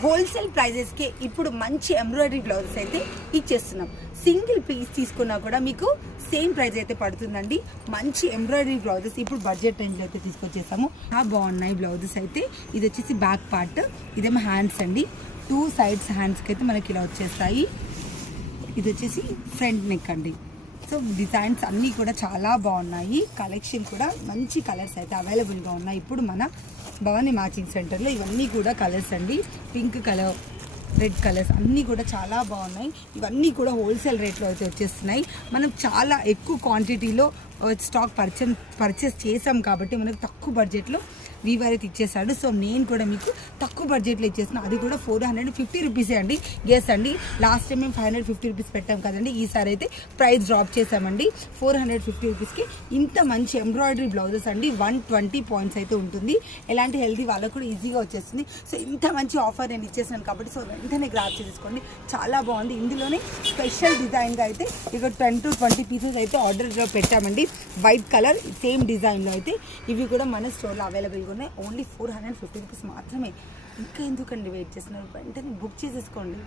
Wholesale ప్రైజెస్కే ఇప్పుడు మంచి embroidery blouses అయితే ఇచ్చేస్తున్నాం. సింగిల్ పీస్ తీసుకున్నా కూడా మీకు సేమ్ ప్రైస్ అయితే పడుతుందండి. మంచి ఎంబ్రాయిడరీ బ్లౌజెస్ ఇప్పుడు బడ్జెట్ రేంజ్లో అయితే తీసుకొచ్చేసాము. బాగున్నాయి బ్లౌజెస్ అయితే. ఇది వచ్చేసి బ్యాక్ పార్ట్, ఇదేమో హ్యాండ్స్ అండి. 2 సైడ్స్ హ్యాండ్స్కి అయితే మనకి ఇలా వచ్చేస్తాయి. ఇది వచ్చేసి ఫ్రంట్ నెక్ అండి. సో డిజైన్స్ అన్నీ కూడా చాలా బాగున్నాయి. కలెక్షన్ కూడా మంచి కలర్స్ అయితే అవైలబుల్గా ఉన్నాయి. ఇప్పుడు మన భవానీ మ్యాచింగ్ సెంటర్లో ఇవన్నీ కూడా కలర్స్ అండి. పింక్ కలర్, రెడ్ కలర్స్ అన్నీ కూడా చాలా బాగున్నాయి. ఇవన్నీ కూడా హోల్సేల్ రేట్లో అయితే వచ్చేస్తున్నాయి. మనం చాలా ఎక్కువ క్వాంటిటీలో స్టాక్ పర్చేస్ చేసాం కాబట్టి మనకు తక్కువ బడ్జెట్లో వీవర్ అయితే ఇచ్చేసాడు. సో నేను కూడా మీకు తక్కువ బడ్జెట్లో ఇచ్చేసిన, అది కూడా 450 రూపీసే అండి. ఎస్ అండి, లాస్ట్ టైం మేము 550 రూపీస్ పెట్టాం కదండి, ఈసారి అయితే ప్రైస్ డ్రాప్ చేసామండి. 450 రూపీస్కి ఇంత మంచి ఎంబ్రాయిడరీ బ్లౌజెస్ అండి. 120 పాయింట్స్ అయితే ఉంటుంది. ఎలాంటి హెల్తీ వాళ్ళకు కూడా ఈజీగా వచ్చేస్తుంది. సో ఇంత మంచి ఆఫర్ నేను ఇచ్చేసాను కాబట్టి సో వెంటనే గ్రాప్ చేసుకోండి. చాలా బాగుంది. ఇందులోనే స్పెషల్ డిజైన్గా అయితే ఇక 10 to 20 పీసెస్ అయితే ఆర్డర్లో పెట్టామండి. వైట్ కలర్ సేమ్ డిజైన్లో అయితే ఇవి కూడా మన స్టోర్లో అవైలబుల్గా ఉన్నాయి. ఓన్లీ 450 రూపీస్ మాత్రమే. ఇంకా ఎందుకండి వెయిట్ చేస్తున్నారు? వెంటనే బుక్ చేసేసుకోండి.